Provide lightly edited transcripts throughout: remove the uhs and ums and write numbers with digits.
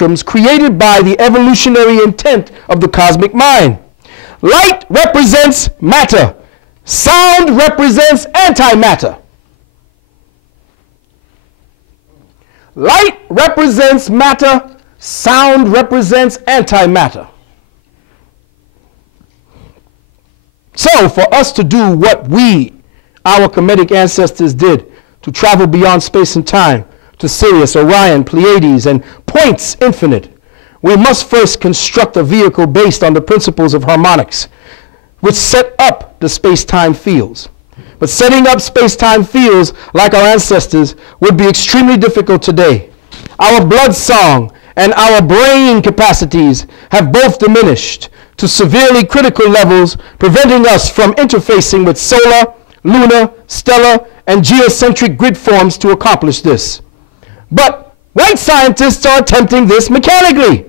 spectrums created by the evolutionary intent of the cosmic mind. Light represents matter. Sound represents antimatter. Light represents matter. Sound represents antimatter. So for us to do what our Kemetic ancestors did, to travel beyond space and time, to Sirius, Orion, Pleiades, and points infinite, we must first construct a vehicle based on the principles of harmonics, which set up the space-time fields. But setting up space-time fields like our ancestors would be extremely difficult today. Our blood song and our brain capacities have both diminished to severely critical levels, preventing us from interfacing with solar, lunar, stellar, and geocentric grid forms to accomplish this. But white scientists are attempting this mechanically.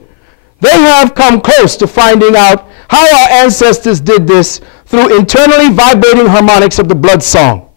They have come close to finding out how our ancestors did this through internally vibrating harmonics of the blood song.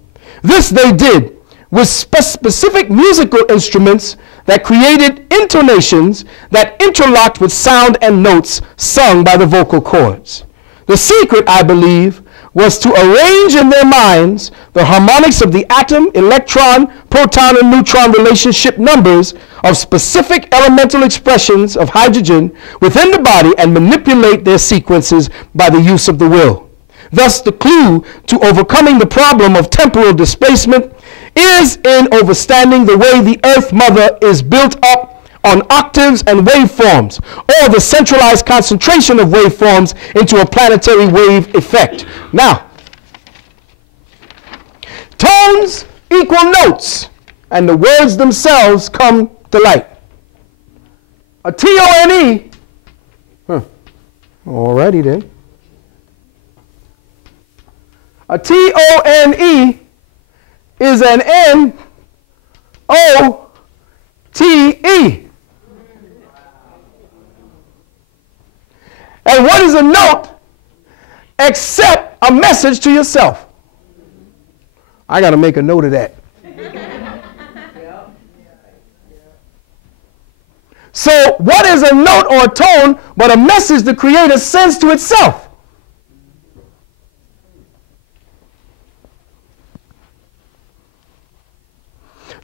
This they did with specific musical instruments that created intonations that interlocked with sound and notes sung by the vocal cords. The secret, I believe, was to arrange in their minds the harmonics of the atom, electron, proton, and neutron relationship numbers of specific elemental expressions of hydrogen within the body and manipulate their sequences by the use of the will. Thus, the clue to overcoming the problem of temporal displacement is in understanding the way the Earth Mother is built up on octaves and waveforms, or the centralized concentration of waveforms into a planetary wave effect. Now, tones equal notes, and the words themselves come to light. A T-O-N-E, alrighty then. A T-O-N-E is an N-O-T-E. And what is a note except a message to yourself? I got to make a note of that. So what is a note or a tone but a message the Creator sends to itself?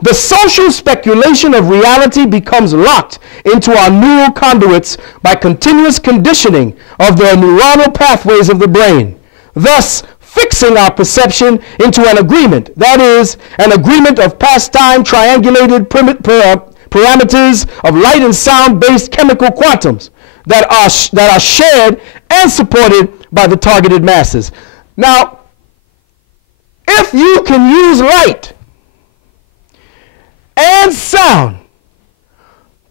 The social speculation of reality becomes locked into our neural conduits by continuous conditioning of the neuronal pathways of the brain, thus fixing our perception into an agreement, that is, an agreement of past-time triangulated parameters of light and sound-based chemical quantums that are shared and supported by the targeted masses. Now, if you can use light and sound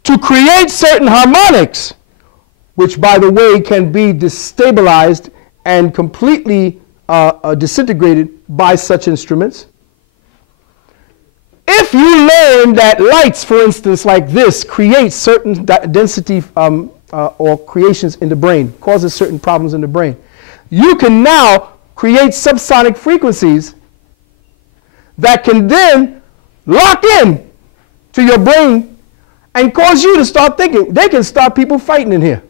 to create certain harmonics, which, by the way, can be destabilized and completely disintegrated by such instruments. If you learn that lights, for instance, like this, create certain density or creations in the brain, causes certain problems in the brain, you can now create subsonic frequencies that can then lock in to your brain and cause you to start thinking. They can start people fighting in here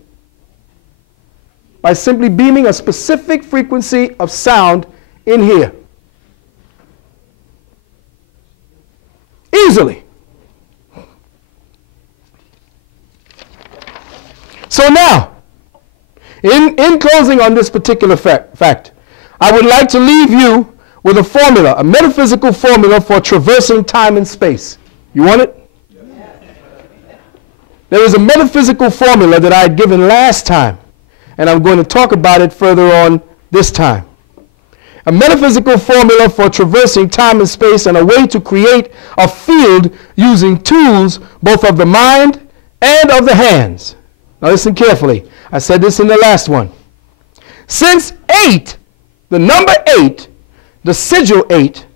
by simply beaming a specific frequency of sound in here. Easily. So now, in closing on this particular fact, I would like to leave you with a formula, a metaphysical formula for traversing time and space. You want it? There is a metaphysical formula that I had given last time, and I'm going to talk about it further on this time. A metaphysical formula for traversing time and space and a way to create a field using tools both of the mind and of the hands. Now listen carefully. I said this in the last one. Since 8, the number 8, the sigil 8,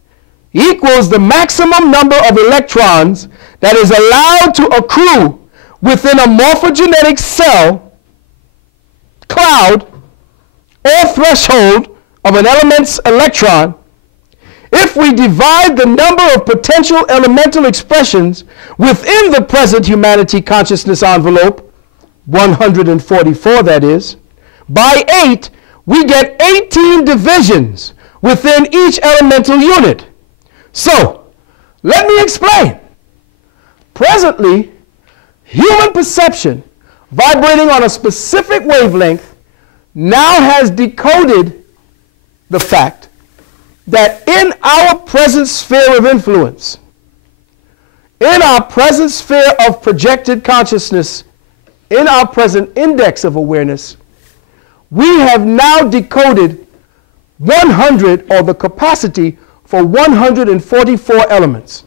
equals the maximum number of electrons that is allowed to accrue within a morphogenetic cell, cloud, or threshold of an element's electron, If we divide the number of potential elemental expressions within the present humanity consciousness envelope, 144 that is, by 8, we get 18 divisions within each elemental unit. So, let me explain. Presently, human perception, vibrating on a specific wavelength, now has decoded the fact that in our present sphere of influence, in our present sphere of projected consciousness, in our present index of awareness, we have now decoded 100, or the capacity for 144 elements.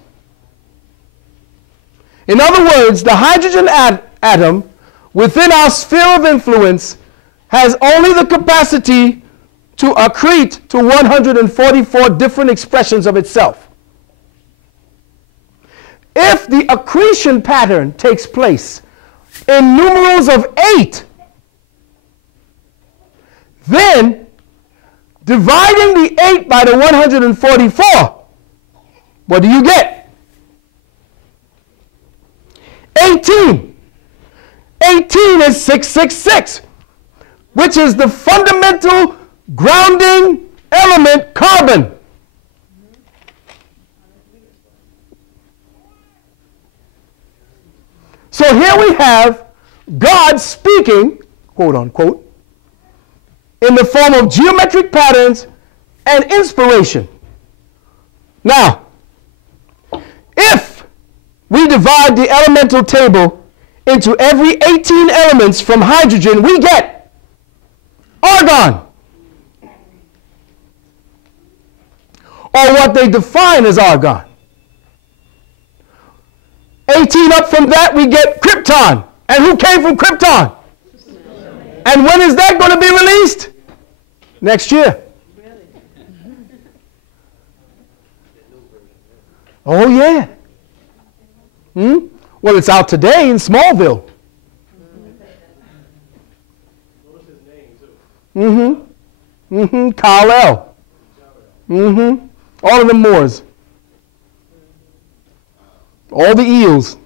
In other words, the hydrogen atom within our sphere of influence has only the capacity to accrete to 144 different expressions of itself. If the accretion pattern takes place in numerals of 8, then dividing the 8 by the 144, what do you get? 18. 18 is 666, which is the fundamental grounding element, carbon. So here we have God speaking, quote unquote, in the form of geometric patterns and inspiration. Now, if we divide the elemental table into every 18 elements from hydrogen, we get argon, or what they define as argon. 18 up from that, we get krypton. And who came from krypton? And when is that going to be released? Next year. Oh, yeah. Well, it's out today in Smallville. Kal-El. All of them Moors. All the eels.